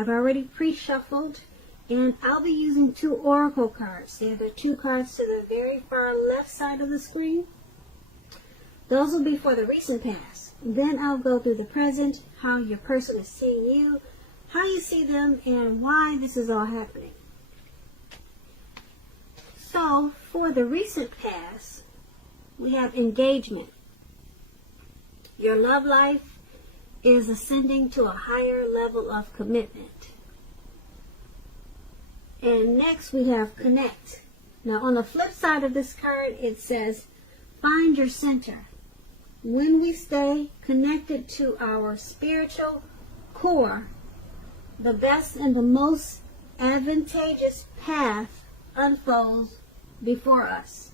I've already pre-shuffled, and I'll be using 2 oracle cards. They're the 2 cards to the very far left side of the screen. Those will be for the recent past. Then I'll go through the present, how your person is seeing you, how you see them, and why this is all happening. So, for the recent past, we have engagement. Your love life is ascending to a higher level of commitment. And next we have connect. Now on the flip side of this card, it says find your center. When we stay connected to our spiritual core, the best and the most advantageous path unfolds before us.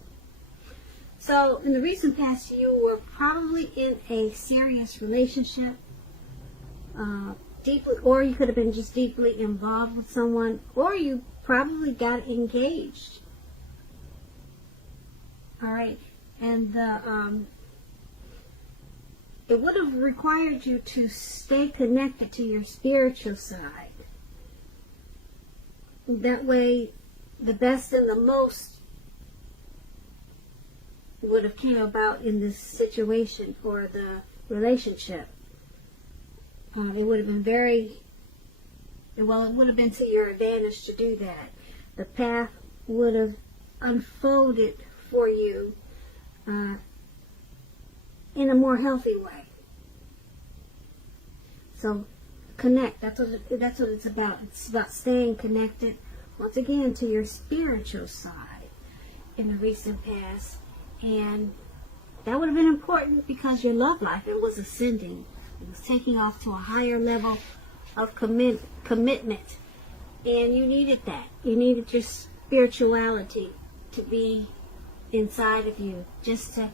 So in the recent past, you were probably in a serious relationship, deeply, or you could have been just deeply involved with someone, or you probably got engaged. All right, and it would have required you to stay connected to your spiritual side. That way, the best and the most would have came about in this situation for the relationship. It would have been it would have been to your advantage to do that. The path would have unfolded for you in a more healthy way. So connect. That's what it's about. It's about staying connected once again to your spiritual side in the recent past, and that would have been important because your love life, it was ascending. It was taking off to a higher level of commitment, and you needed that. You needed your spirituality to be inside of you, just to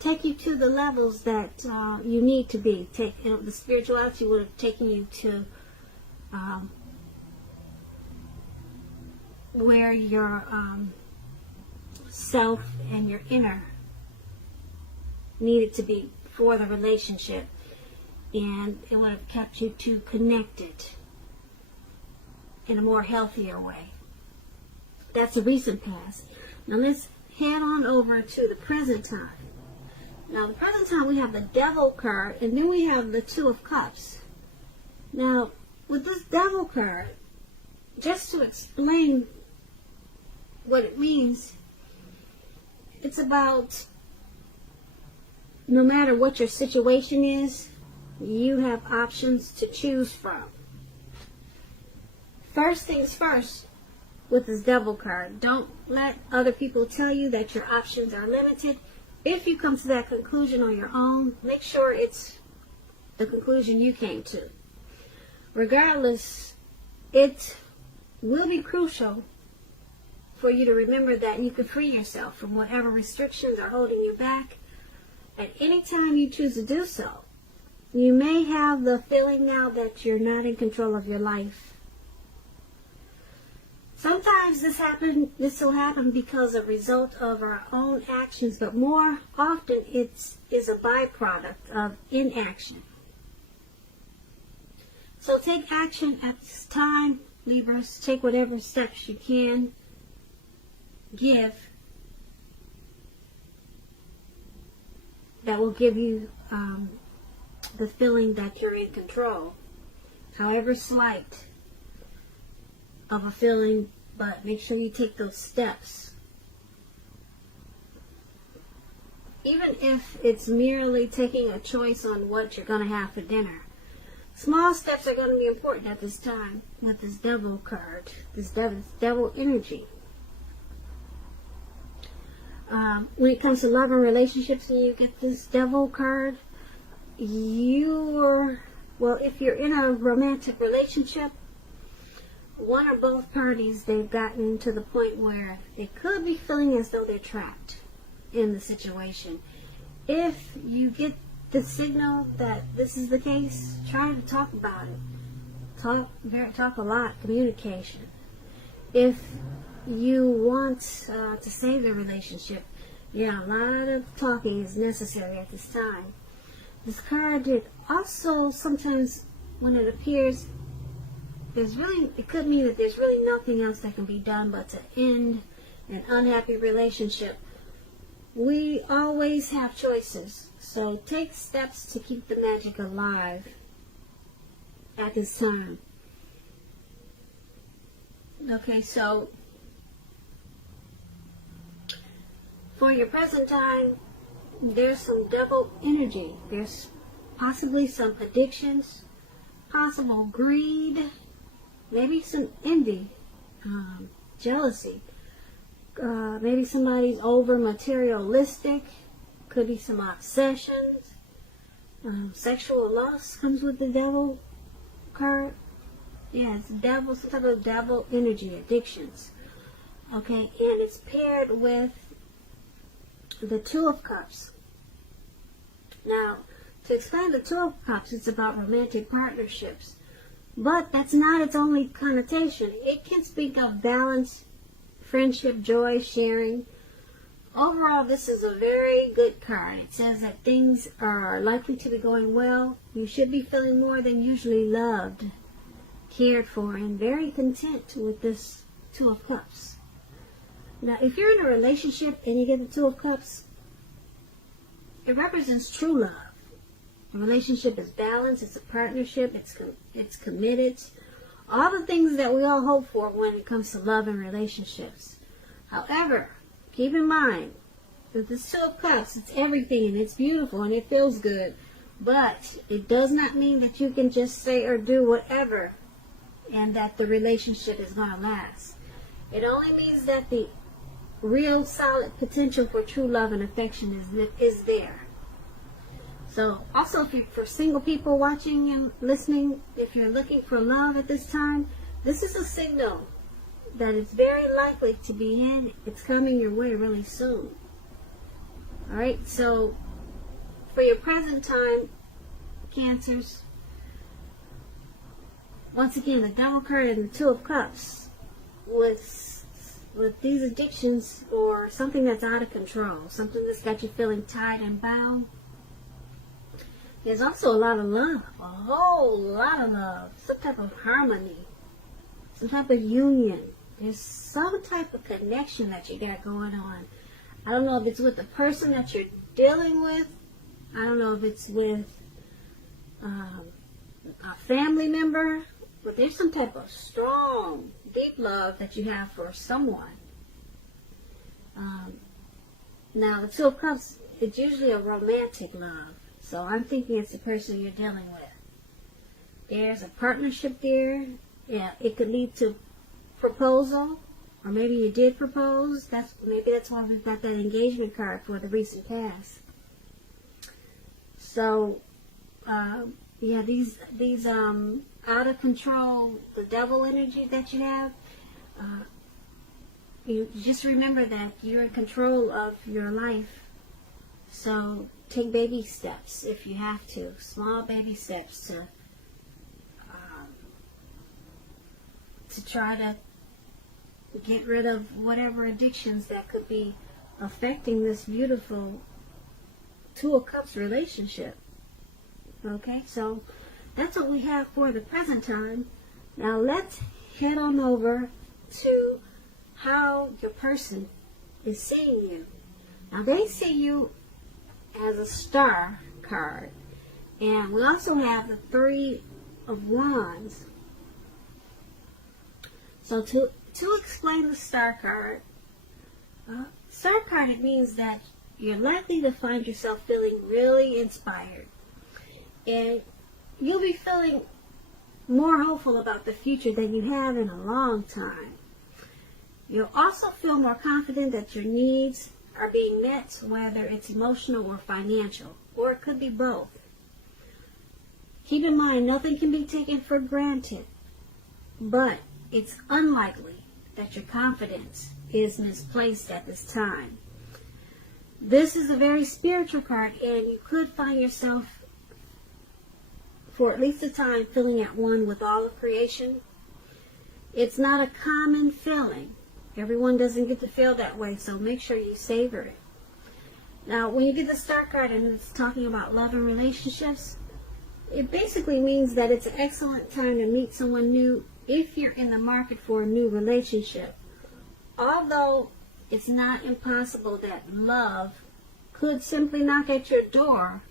take you to the levels that you need to be. The spirituality would have taken you to where your self and your inner needed to be for the relationship, and it would have kept you two connected in a more healthier way. That's the recent past. Now let's head on over to the present time. Now the present time, we have the Devil card, and then we have the Two of Cups. Now with this Devil card, just to explain what it means, it's about no matter what your situation is, you have options to choose from. First things first, with this Devil card, don't let other people tell you that your options are limited. If you come to that conclusion on your own, make sure it's the conclusion you came to. Regardless, it will be crucial for you to remember that you can free yourself from whatever restrictions are holding you back at any time you choose to do so. You may have the feeling now that you're not in control of your life. Sometimes this will happen because a result of our own actions, but more often it is a byproduct of inaction. So take action at this time, Libras. Take whatever steps you can give that will give you the feeling that you're in control, however slight of a feeling, but make sure you take those steps. Even if it's merely taking a choice on what you're going to have for dinner. Small steps are going to be important at this time with this Devil card, this devil energy. When it comes to love and relationships, and you get this Devil card, if you're in a romantic relationship, one or both parties, they've gotten to the point where they could be feeling as though they're trapped in the situation. If you get the signal that this is the case, try to talk about it. Talk a lot, communication. If you want to save the relationship, a lot of talking is necessary at this time. This card, it also sometimes when it appears, it could mean that there's really nothing else that can be done but to end an unhappy relationship. We always have choices, so take steps to keep the magic alive at this time. Okay, so for your present time, there's some devil energy. There's possibly some addictions, possible greed, maybe some envy, jealousy. Maybe somebody's over materialistic. Could be some obsessions. Sexual lust comes with the devil card. Yeah, it's devil, some type of devil energy, addictions. Okay, and it's paired with the Two of Cups. Now, to explain the Two of Cups, it's about romantic partnerships. But that's not its only connotation. It can speak of balance, friendship, joy, sharing. Overall, this is a very good card. It says that things are likely to be going well. You should be feeling more than usually loved, cared for, and very content with this Two of Cups. Now, if you're in a relationship and you get the Two of Cups, it represents true love. A relationship is balanced, it's a partnership, it's committed. All the things that we all hope for when it comes to love and relationships. However, keep in mind that the Two of Cups, it's everything and it's beautiful and it feels good. But it does not mean that you can just say or do whatever and that the relationship is going to last. It only means that the real solid potential for true love and affection is there. So also, for single people watching and listening, if you're looking for love at this time, this is a signal that it's very likely to be in. It's coming your way really soon. Alright, so for your present time, Cancers, once again, the Devil card and the Two of Cups, with these addictions or something that's out of control, something that's got you feeling tied and bound. There's also a lot of love, a whole lot of love, some type of harmony, some type of union. There's some type of connection that you got going on. I don't know if it's with the person that you're dealing with. I don't know if it's with a family member. But there's some type of strong, deep love that you have for someone. Now, the Two of Cups, it's usually a romantic love. So I'm thinking it's the person you're dealing with. There's a partnership there. Yeah, it could lead to proposal, or maybe you did propose. Maybe that's why we've got that engagement card for the recent past. So, yeah, these out of control, the devil energy that you have. You just remember that you're in control of your life. So take baby steps if you have to, small baby steps to try to get rid of whatever addictions that could be affecting this beautiful Two of Cups relationship. Okay, so that's what we have for the present time. Now let's head on over to how your person is seeing you. Now they see you as a Star card, and we also have the Three of Wands. So to explain the Star card, it means that you're likely to find yourself feeling really inspired, and you'll be feeling more hopeful about the future than you have in a long time. You'll also feel more confident that your needs are being met, whether it's emotional or financial, or it could be both. Keep in mind, nothing can be taken for granted, but it's unlikely that your confidence is misplaced at this time. This is a very spiritual card, and you could find yourself, for at least a time, feeling at one with all of creation. It's not a common feeling. Everyone doesn't get to feel that way, so make sure you savor it. Now, when you get the Star card and it's talking about love and relationships, it basically means that it's an excellent time to meet someone new if you're in the market for a new relationship. Although it's not impossible that love could simply knock at your door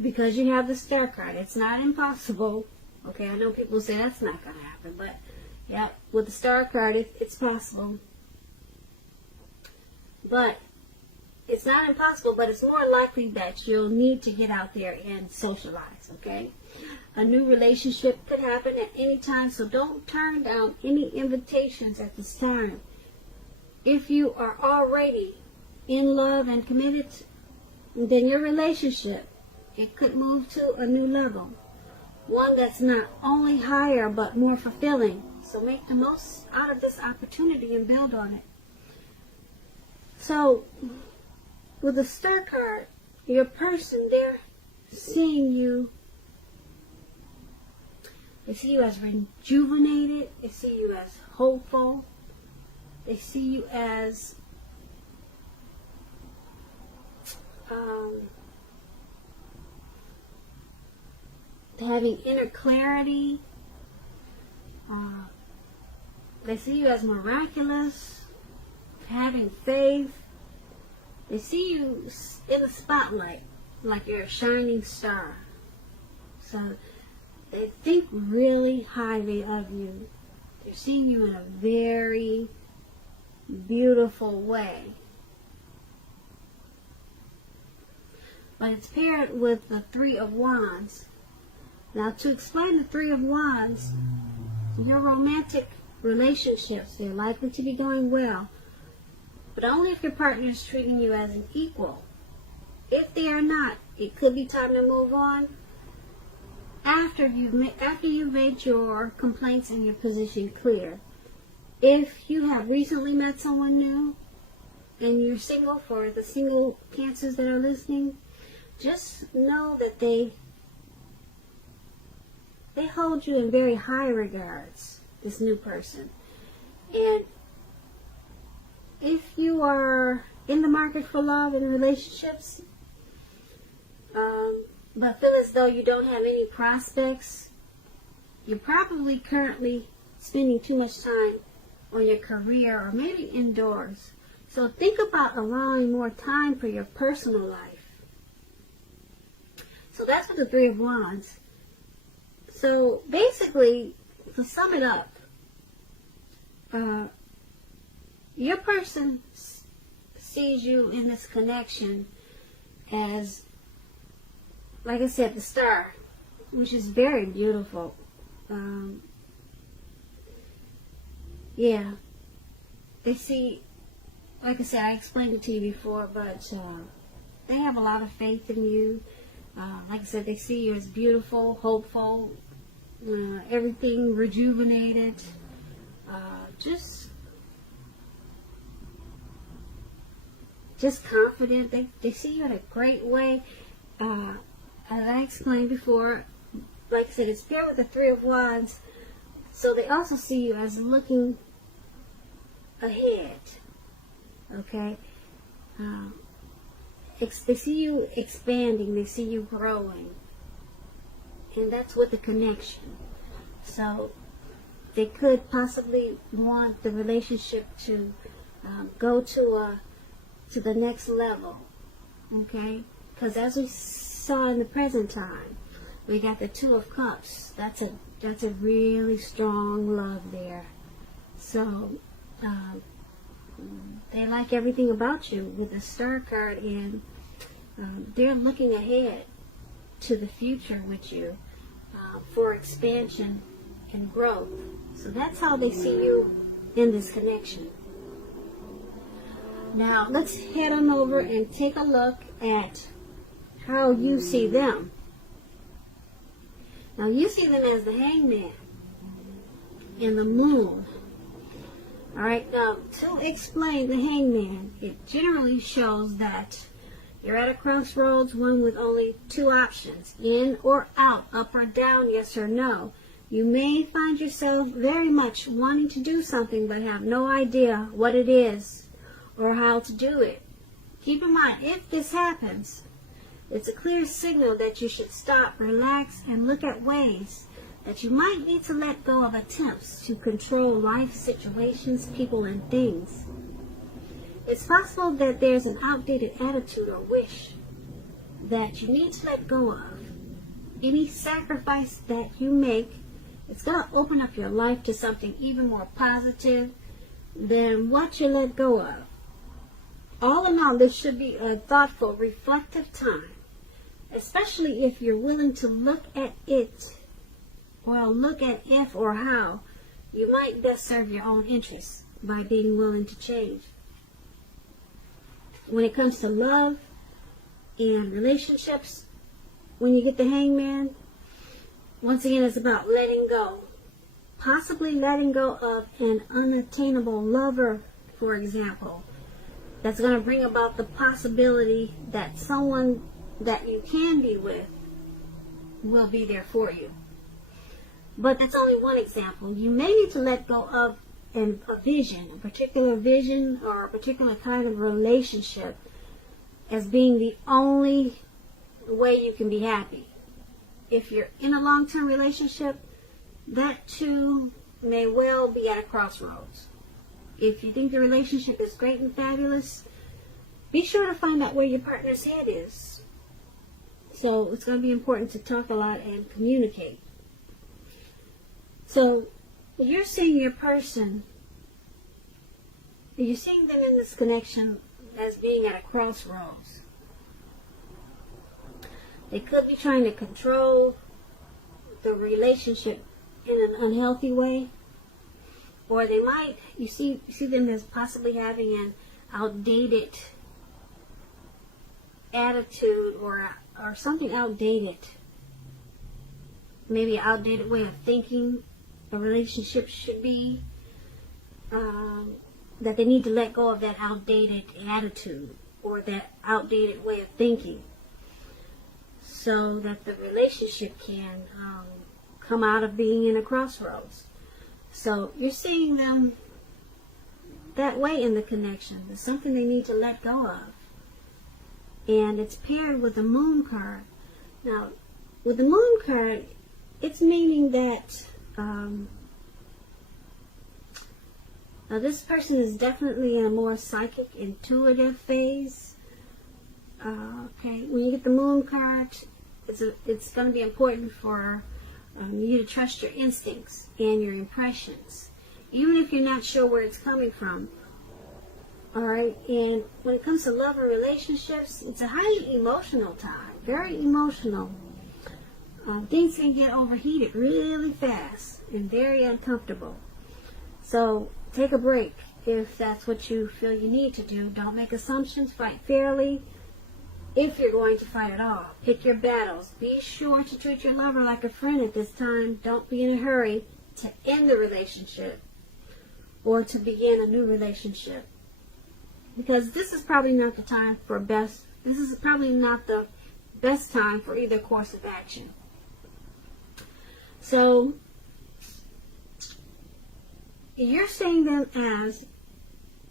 because you have the Star card. It's not impossible. Okay, I know people say that's not going to happen, but yeah, with the Star card, it's possible. But it's not impossible, but it's more likely that you'll need to get out there and socialize, okay? A new relationship could happen at any time, so don't turn down any invitations at this time. If you are already in love and committed, then your relationship, it could move to a new level. One that's not only higher, but more fulfilling. So make the most out of this opportunity and build on it. So, with the Star card, your person, they're seeing you. They see you as rejuvenated. They see you as hopeful. They see you as having inner clarity. They see you as miraculous, having faith. They see you in the spotlight like you're a shining star. So they think really highly of you. They're seeing you in a very beautiful way. But it's paired with the Three of Wands. Now, to explain the Three of Wands, your romantic relationships, they're likely to be going well, but only if your partner is treating you as an equal. If they are not, it could be time to move on after you've made your complaints and your position clear. If you have recently met someone new and you're single, for the single Cancers that are listening, just know that they hold you in very high regards, this new person. And if you are in the market for love and relationships, but feel as though you don't have any prospects, you're probably currently spending too much time on your career or maybe indoors. So think about allowing more time for your personal life. So that's what the Three of Wands. So basically, to sum it up, your person sees you in this connection as, like I said, the star, which is very beautiful. Yeah, they see, like I said, I explained it to you before, but they have a lot of faith in you. Like I said, they see you as beautiful, hopeful, everything rejuvenated, just confident. They see you in a great way. As I explained before, like I said, it's paired with the Three of Wands, so they also see you as looking ahead. Okay? They see you expanding, they see you growing, and that's with the connection. So they could possibly want the relationship to go to the next level. Okay? Because as we saw in the present time, we got the Two of Cups. That's a really strong love there. So they like everything about you with the Star card, and they're looking ahead to the future with you for expansion and growth. So that's how they see you in this connection. Now let's head on over and take a look at how you see them. Now you see them as the Hangman and the Moon. Alright, now to explain the Hangman, it generally shows that you're at a crossroads, one with only two options, in or out, up or down, yes or no. You may find yourself very much wanting to do something but have no idea what it is or how to do it. Keep in mind, if this happens, It's a clear signal that you should stop, relax, and look at ways that you might need to let go of attempts to control life situations, people, and things. It's possible that there's an outdated attitude or wish that you need to let go of. Any sacrifice that you make, it's going to open up your life to something even more positive than what you let go of. All in all, this should be a thoughtful, reflective time, especially if you're willing to look at it, or look at if or how you might best serve your own interests by being willing to change. When it comes to love and relationships, when you get the Hangman, once again, it's about letting go. Possibly letting go of an unattainable lover, for example, that's going to bring about the possibility that someone that you can be with will be there for you. But that's only one example. You may need to let go of a vision, a particular vision or a particular kind of relationship as being the only way you can be happy. If you're in a long-term relationship, that too may well be at a crossroads. If you think the relationship is great and fabulous, be sure to find out where your partner's head is. So it's going to be important to talk a lot and communicate. So you're seeing your person, you're seeing them in this connection as being at a crossroads. They could be trying to control the relationship in an unhealthy way, or they might, you see them as possibly having an outdated attitude or something outdated, maybe an outdated way of thinking a relationship should be, that they need to let go of that outdated attitude or that outdated way of thinking so that the relationship can come out of being in a crossroads. So you're seeing them that way in the connection. There's something they need to let go of. And it's paired with the Moon card. Now, with the Moon card, it's meaning that now this person is definitely in a more psychic, intuitive phase. Okay, when you get the Moon card, it's going to be important for you to trust your instincts and your impressions, even if you're not sure where it's coming from. Alright, and when it comes to love and relationships, it's a highly emotional time, very emotional. Things can get overheated really fast and very uncomfortable. So take a break if that's what you feel you need to do. Don't make assumptions, fight fairly. If you're going to fight at all, pick your battles. Be sure to treat your lover like a friend at this time. Don't be in a hurry to end the relationship or to begin a new relationship, because this is probably not the time for this is probably not the best time for either course of action. So you're seeing them as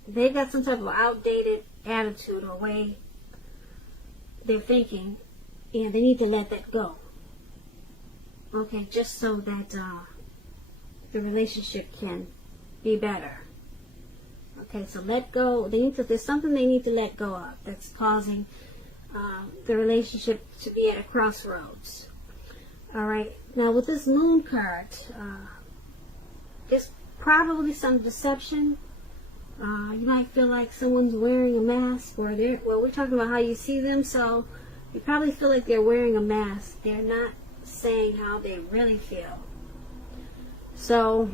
they've got some type of outdated attitude or way they're thinking, and they need to let that go. Okay, just so that the relationship can be better. Okay, so let go. There's something they need to let go of that's causing the relationship to be at a crossroads. All right. Now with this Moon card, there's probably some deception. You might feel like someone's wearing a mask, or we're talking about how you see them, so you probably feel like they're wearing a mask. They're not saying how they really feel. So,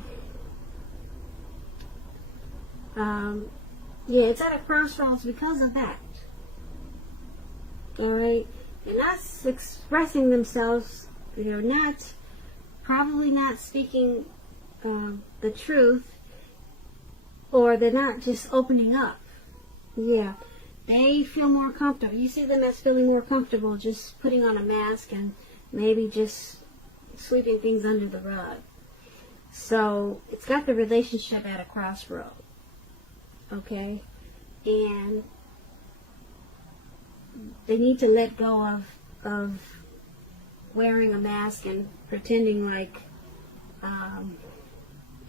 yeah, it's at a crossroads because of that. All right, they're not expressing themselves. They're probably not speaking the truth. Or they're not just opening up. Yeah, they feel more comfortable. You see them as feeling more comfortable just putting on a mask and maybe just sweeping things under the rug. So it's got the relationship at a crossroad. Okay? And they need to let go of wearing a mask and pretending like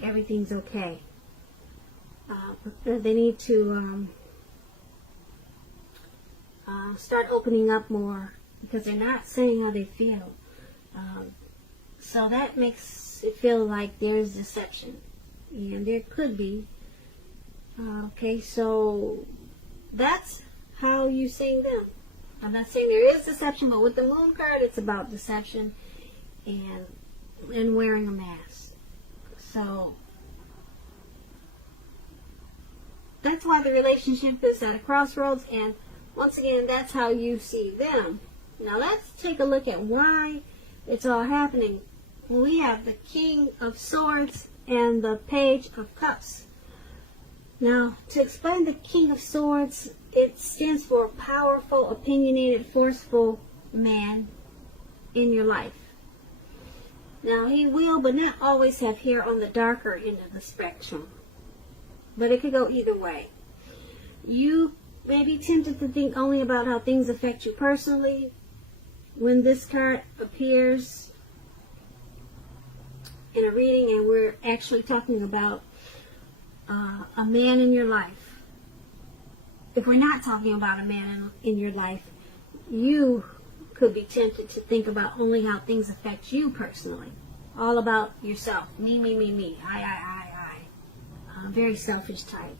everything's okay. They need to start opening up more, because they're not saying how they feel. So that makes it feel like there's deception, and there could be. Okay, so that's how you see them. I'm not saying there is deception, but with the moon card, it's about deception and wearing a mask. So that's why the relationship is at a crossroads, and once again, that's how you see them. Now let's take a look at why it's all happening. We have the King of Swords and the Page of Cups. Now, to explain the King of Swords, it stands for powerful, opinionated, forceful man in your life. Now, he will, but not always, have hair on the darker end of the spectrum. But it could go either way. You may be tempted to think only about how things affect you personally. When this card appears in a reading, and we're actually talking about a man in your life. If we're not talking about a man in your life, you could be tempted to think about only how things affect you personally. All about yourself. Me, me, me, me. I. Very selfish type.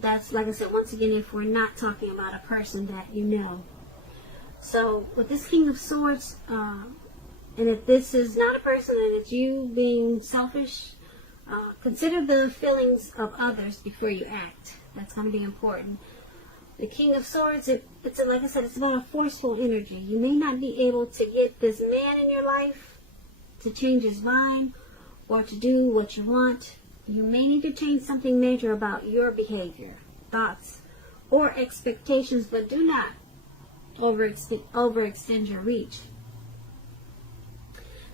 That's, like I said, once again, if we're not talking about a person that you know. So, with this King of Swords, and if this is not a person and it's you being selfish, consider the feelings of others before you act. That's going to be important. The King of Swords, it's like I said, it's about a forceful energy. You may not be able to get this man in your life to change his mind or to do what you want. You may need to change something major about your behavior, thoughts, or expectations, but do not overextend your reach.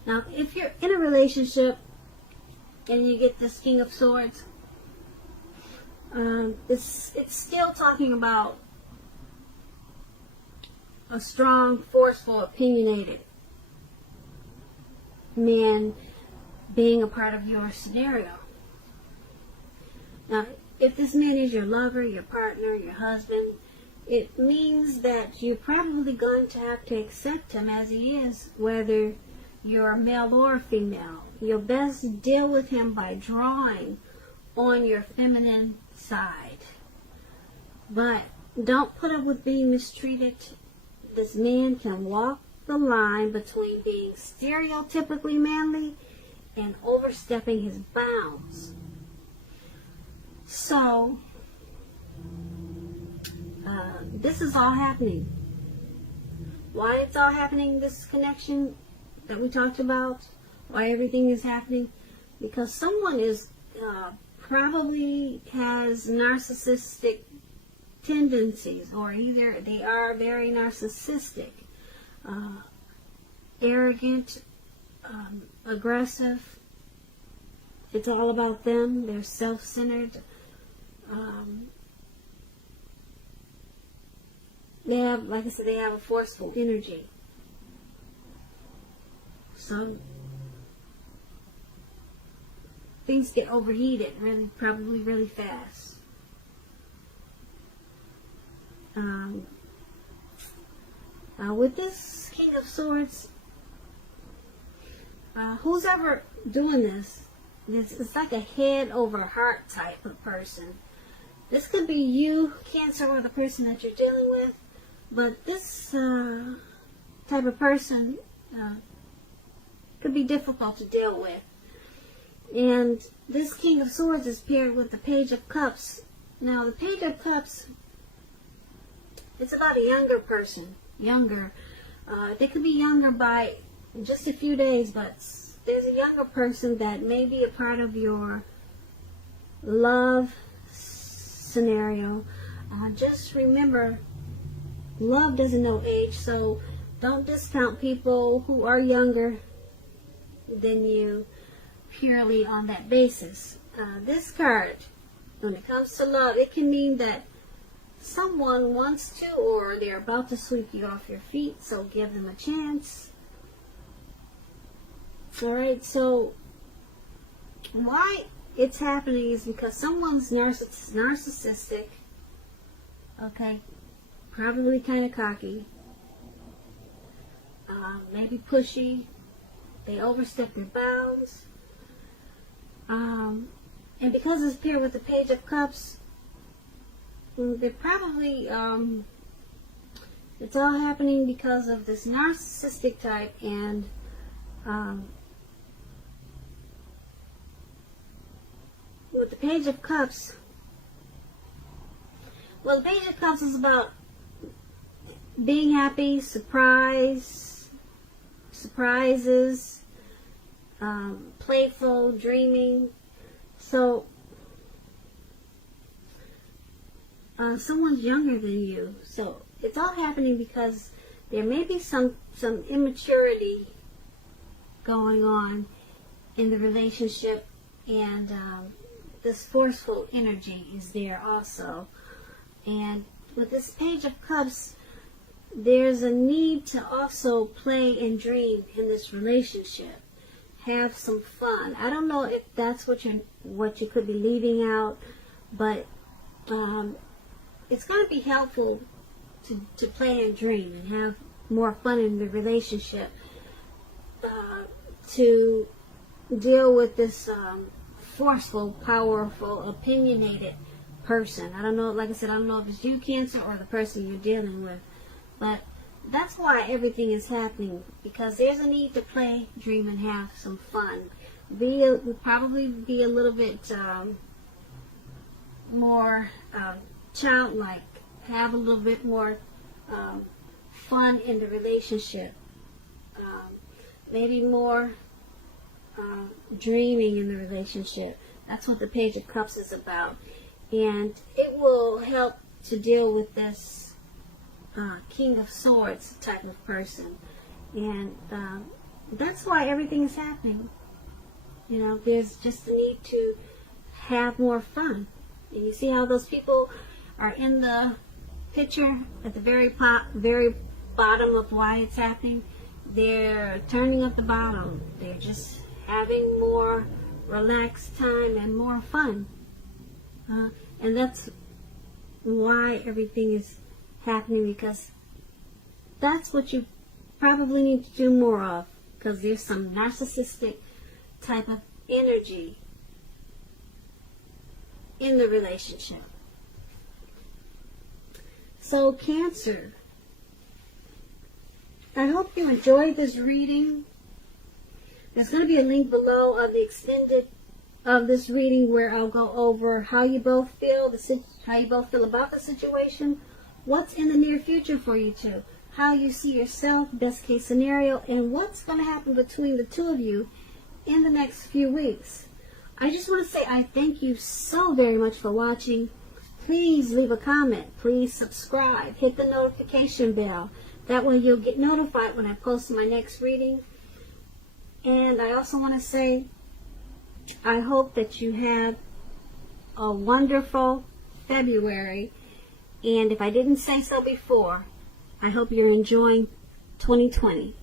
Now, if you're in a relationship and you get this King of Swords, it's still talking about a strong, forceful, opinionated man being a part of your scenario. Now, if this man is your lover, your partner, your husband, it means that you're probably going to have to accept him as he is, whether you're male or female. You'll best deal with him by drawing on your feminine side. But don't put up with being mistreated. This man can walk the line between being stereotypically manly and overstepping his bounds. So, this is all happening. Why it's all happening, this connection that we talked about, why everything is happening? Because someone is probably has narcissistic tendencies, or either they are very narcissistic, arrogant, aggressive. It's all about them. They're self-centered. They have, like I said, they have a forceful energy. So things get overheated probably really fast. With this King of Swords, who's ever doing this, it's like a head over heart type of person. This could be you, Cancer, or the person that you're dealing with, but this type of person could be difficult to deal with. And this King of Swords is paired with the Page of Cups. Now, the Page of Cups, it's about a younger person. Younger. They could be younger by just a few days, but there's a younger person that may be a part of your love scenario. Just remember, love doesn't know age, so don't discount people who are younger than you purely on that basis. This card, when it comes to love, it can mean that someone wants to, or they're about to sweep you off your feet, so give them a chance. Alright, so why it's happening is because someone's narcissistic, okay, probably kind of cocky, maybe pushy, they overstep their bounds, and because it's paired with the Page of Cups, they're probably, it's all happening because of this narcissistic type, and with the Page of Cups, well, the Page of Cups is about being happy, surprises, playful, dreaming. So, someone's younger than you. So, it's all happening because there may be some immaturity going on in the relationship, and this forceful energy is there also. And with this Page of Cups, there's a need to also play and dream in this relationship. Have some fun. I don't know if that's what you could be leaving out, but it's going to be helpful to play and dream and have more fun in the relationship, to deal with this forceful, powerful, opinionated person. I don't know, like I said, I don't know if it's you, Cancer, or the person you're dealing with, but that's why everything is happening, because there's a need to play, dream, and have some fun. Probably be a little bit more childlike, have a little bit more fun in the relationship, maybe more dreaming in the relationship. That's what the Page of Cups is about, and it will help to deal with this King of Swords type of person, and that's why everything is happening. You know, there's just a need to have more fun. And you see how those people are in the picture at the very bottom of why it's happening? They're turning up the bottom. They're just having more relaxed time and more fun. And that's why everything is happening, because that's what you probably need to do more of, because there's some narcissistic type of energy in the relationship. So, Cancer, I hope you enjoyed this reading. There's going to be a link below of the extended of this reading where I'll go over how you both feel, about the situation, what's in the near future for you two, how you see yourself, best case scenario, and what's going to happen between the two of you in the next few weeks. I just want to say I thank you so very much for watching. Please leave a comment. Please subscribe. Hit the notification bell. That way you'll get notified when I post my next reading. And I also want to say I hope that you have a wonderful February. And if I didn't say so before, I hope you're enjoying 2020.